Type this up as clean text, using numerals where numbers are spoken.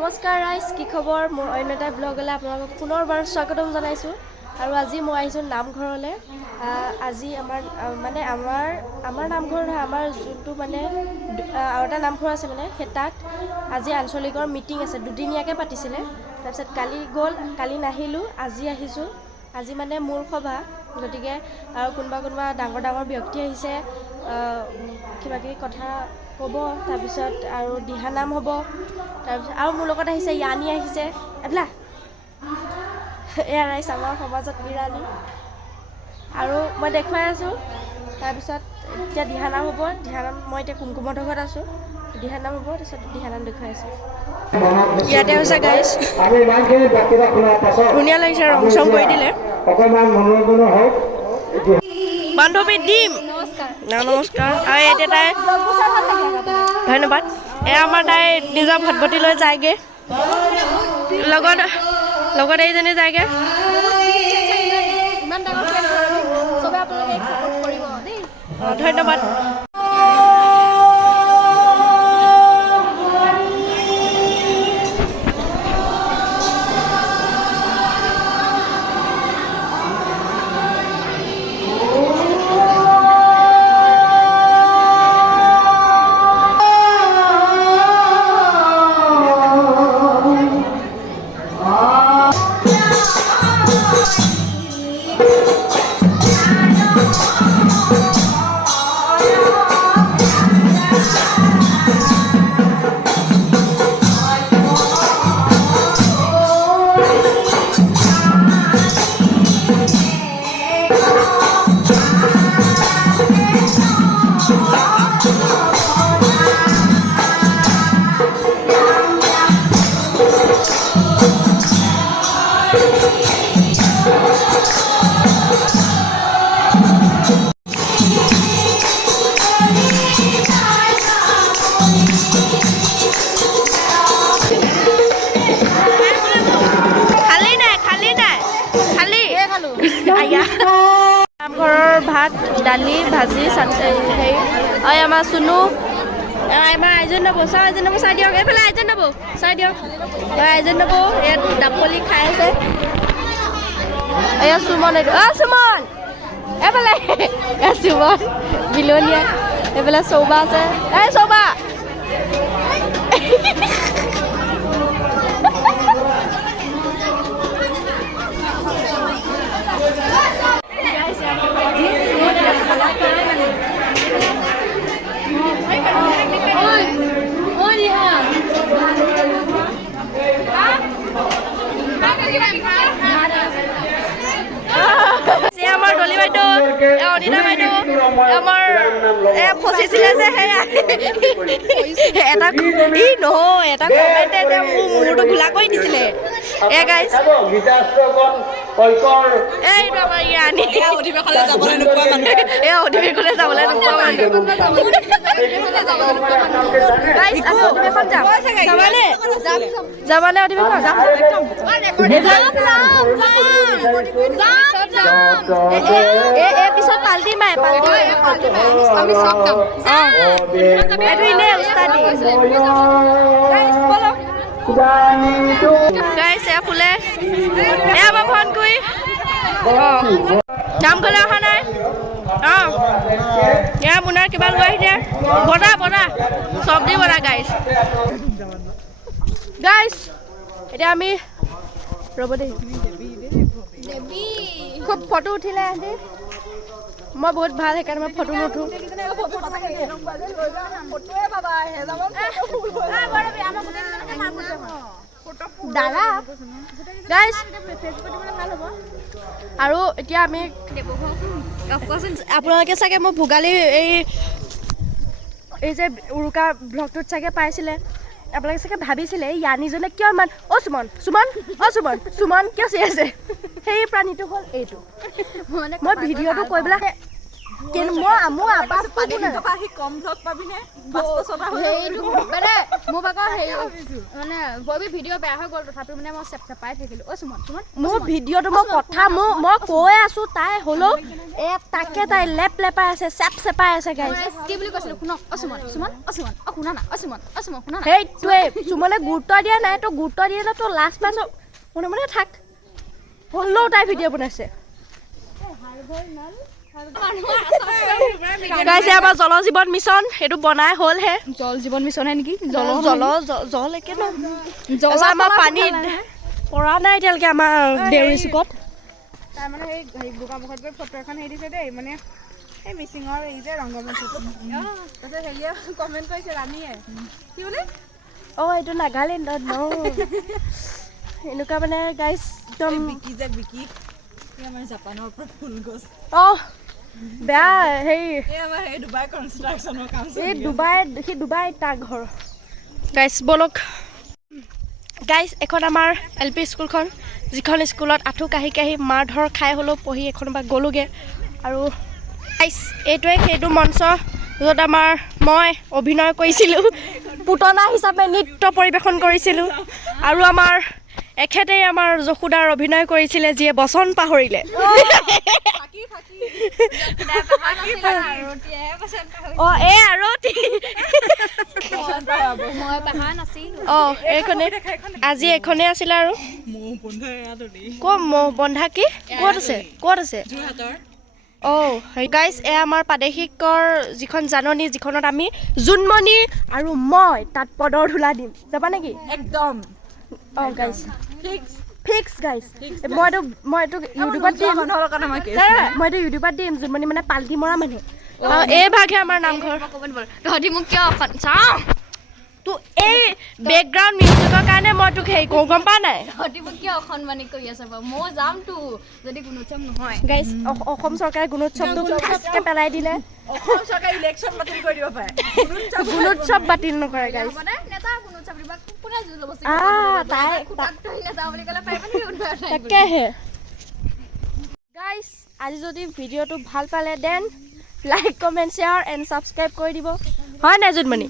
নমস্কাৰ ৰাইজ, কি খবৰ? মোৰ অন্য এটা ব্লগলৈ আপোনালোকক পুনৰবাৰ স্বাগতম জনাইছোঁ। আৰু আজি মই আহিছোঁ নামঘৰলৈ। আজি আমাৰ নামঘৰ নহয়, আমাৰ যোনটো আৰু এটা নামঘৰ আছে সেই তাত আজি আঞ্চলিকৰ মিটিং আছে, দুদিনীয়াকৈ পাতিছিলে। তাৰপিছত কালি গ'ল, কালি নাহিলোঁ, আজি আহিছোঁ। আজি মূল সভা, গতিকে আৰু কোনোবা ডাঙৰ ব্যক্তি আহিছে, কিবাকিবি কথা ক'ব। তাৰপিছত আৰু দিহানাম হ'ব। তাৰপিছত আৰু মোৰ লগত আহিছে ইয়ানি আহিছে, এইবিলাক এয়া ৰাইজ আমাৰ সমাজত ইৰাণী। আৰু মই দেখুৱাই আছোঁ। তাৰপিছত এতিয়া দিহানাম হ'ব। দিহানাম মই এতিয়া কুমকুমহঁতৰ ঘৰত আছোঁ, দিহানাম হ'ব। তাৰপিছত দিহানাম দেখুৱাই আছোঁ। ইয়াতে হৈছে গাইজ, ধুনীয়া লাগিছে, ৰং চং কৰি দিলে। বান্ধৱী দিম নমস্কাৰ। আৰু এতিয়া তাই ধন্যবাদ। এয়া আমাৰ তাই নিজৰ ভটভটি লৈ যায়গৈ, লগত এইজনী যায়গৈ। ধন্যবাদ। নামঘৰৰ ভাত, দালি, ভাজি, হেৰি আমাৰ চুনু, আমাৰ আইজন নবৌ, চাই দিয়ক। এইফালে আইজন নবৌ, চাই দিয়ক। আইজন নবৌ ইয়াত দাপলি খাই আছে। এয়া সুমন, সুমন এইফালে, সুমন বিলনীয়া। এইফালে চৌবা আছে, চৌবা। আমাৰ ডলি বাইদেউ, অনিতা বাইদেউ, আমাৰ ফচিছিলে যে সেয়া এটা কমেণ্টে মোৰ মূৰটো ঘোলা কৰি দিছিলে। গাইজ এইটো আমাৰ ইয়ানি অধিৱেশনলৈ যাবলৈ নোপোৱা মানুহ, অধিৱেশনলৈ যাবলৈ নোপোৱা মানুহ। অধিৱেশন যাবানে অধিৱেশন? পিছত পাল্টি মাৰে, আমি চব যাম। এইটো এনেই উস্তাদি গাইছ। এয়া ফুলে, এয়া মই ফোন কৰি নামঘৰলৈ অহা নাই। এয়া মোনাৰ কিবা লৈ আহিছে, বনা চব্জি বনা গাইছ। এতিয়া আমি ৰ'ব দেই, খুব ফটো উঠিলে আহি। মই বহুত ভাল, সেইকাৰণে মই ফটো নুঠো। দাদা গাইজ, আৰু এতিয়া আমি আপোনালোকে চাগে মোৰ ভোগালী এই যে উৰুকা ব্লগটোত চাগে পাইছিলে। আপোনালোকে চাগে ভাবিছিলে ইয়ানিজনে কিয় ইমান সুমন কিয় চিঞৰি আছে? সেই প্ৰাণীটো হ'ল এইটো। মই ভিডিঅ'টো কৈ পেলাই কিন্তু মই আবাস পানী টকা সি কম ভ্লগ পাবিনে সেইটো মানে মোৰ ভাগৰ হেৰি মানে ববি ভিডিঅ' বেয়া হৈ গ'ল তথাপিও মানে মই চেপাই থাকিলোঁ অ' সুমন মোৰ ভিডিঅ'টো মই কৈ আছোঁ তাই হ'লেও তাকে তাই লেপাই আছে চেপাই আছে গাইজ কি বুলি কৈছিলোঁ শুনক অ' সুমন শুনা না সুমন শুনা না সেইটোৱে সুমনে গুৰুত্ব দিয়া নাই তো গুৰুত্ব দিয়ে ন তো লাষ্ট মাছত মনে থাক হ'লেও তাই ভিডিঅ' বনাইছে গাইছে আমাৰ জল জীৱন মিছন সেইটো বনাই হ'লহে জল জীৱন মিছনহে নেকি জল একে ন আমাৰ পানী পৰা নাই এতিয়ালৈকে আমাৰ দেউৰী চুকত তাৰ মানে সেই বোকামুখত গৈ ফটো এখন হেৰি দিছে দেই মানে এই মিচিঙৰ এই যে ৰংগমঞ্চটো তাৰপিছত হেৰিয়ে কমেণ্ট কৰিছে ৰাণীয়ে কি বোলে এইটো নাগালেণ্ডত ন এনেকুৱা মানে গাইজ একদম বিকি আমাৰ জাপানৰ পৰা ফুল গছ বেয়া হেৰি আমাৰ সেই ডুবাই কনষ্ট্ৰাকশ্যনৰ কাম এই ডুবাই তাৰ ঘৰ গাইজ বলক গাইজ এখন আমাৰ LP স্কুলখন যিখন স্কুলত আঁঠু কাঢ়ি মাৰ ধৰ খাই হ'লেও পঢ়ি এখনৰ পৰা গ'লোগৈ আৰু গাইজ এইটোৱে সেইটো মঞ্চ য'ত মই অভিনয় কৰিছিলোঁ পুতনা হিচাপে নৃত্য পৰিৱেশন কৰিছিলোঁ আৰু আমাৰ এখেতেই আমাৰ যশোদাৰ অভিনয় কৰিছিলে যিয়ে বচন পাহৰিলে এইখনে আজি এইখনেই আছিলে আৰু মহ বন্ধা কি ক'ত আছে গাইজ এয়া আমাৰ প্ৰাদেশিকৰ যিখন জাননী যিখনত আমি জোনমণি আৰু মই তাত পদৰ ধূলা দিম যাবা নেকি একদম গাইজ ফিক্স গাইজ মইতো ইউটিউবত দিম জোনমণি মানে পাল্টি মৰা মানুহ এই ভাগহে আমাৰ নামঘৰ তহঁতি মোক কিয় চাওঁ তো এই বেকগ্ৰাউণ্ড মিউজিকৰ কাৰণে মই তোক হেৰি কৰোঁ গম পা নাই তহঁতি মোক কিয় অসন্মানি কৰি আছে বাৰু মই যামতো যদি গুণোৎসৱ নহয় গাইজ অসম চৰকাৰে গুণোৎসৱটো ফাৰ্ষ্টকৈ পেলাই দিলে অসম চৰকাৰে ইলেকশ্যন বাতিল কৰি দিব পাৰে গুণোৎসৱ বাতিল নকৰে গাইজ তাকেহে গাইজ আজি যদি ভিডিঅ'টো ভাল পালে then like comment share and subscribe কৰি দিব হয় নাই জোনমণি